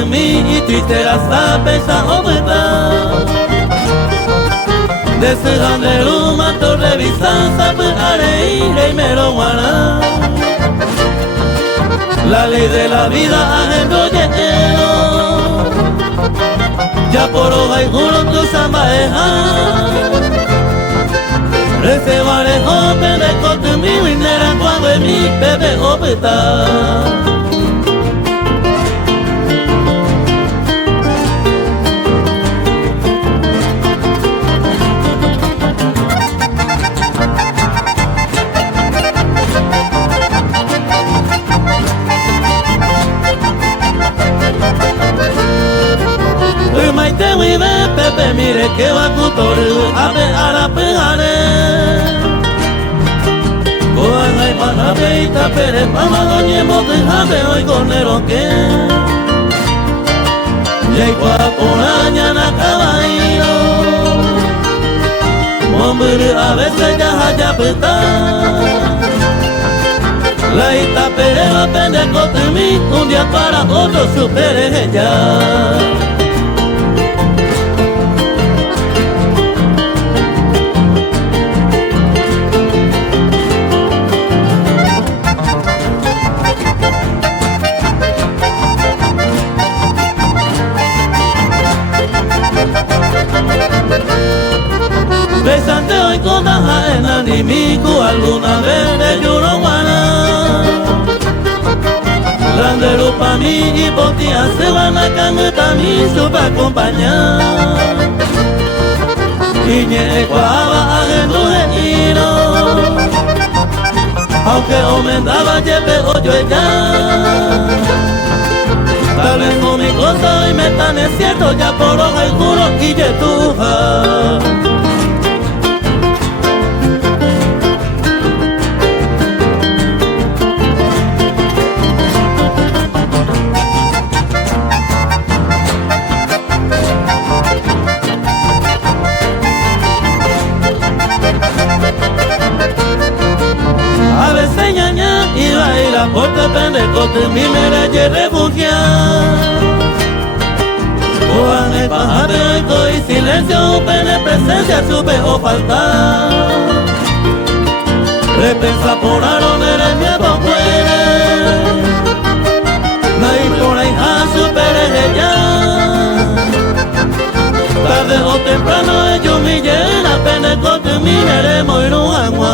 mi y triste la sapesa obeta. Desean de luma to revisan sabe areire y mero guará. La ley de la vida ajeno lleno. Ya por hoja y juro tu sambaeja. Recebare joven de cote mi winera cuando es mi bebé obeta. Maite vive Pepe mire que va cutoru ave arapejare. Coan ay manapeita pere mama doñe mote ave hoy conero que. Yay guaporaña na caballo. Momburu a veces ya haya peta. La ita pere va pende cote mi un día para otro supere ella. Besante hoy con la jaena ni miku alguna vez de Yuruguana. Landero pa mi y botia se van a cameta mi supa acompañar. Y ñe cuava agendo de hilo. Aunque aumentaba lleve hoyo ya. Tal vez con mi cosa hoy me tan es cierto ya por hoja y juro y yetuja. Porque pendejo de mi mera refugiar. Juan el pájaro y silencio, pene presencia supe o faltar. Repensa por aromer el miedo puede. No hay por ahí a supere ella. Tarde o temprano ellos me llenan, pendejo de mi mere moiro agua.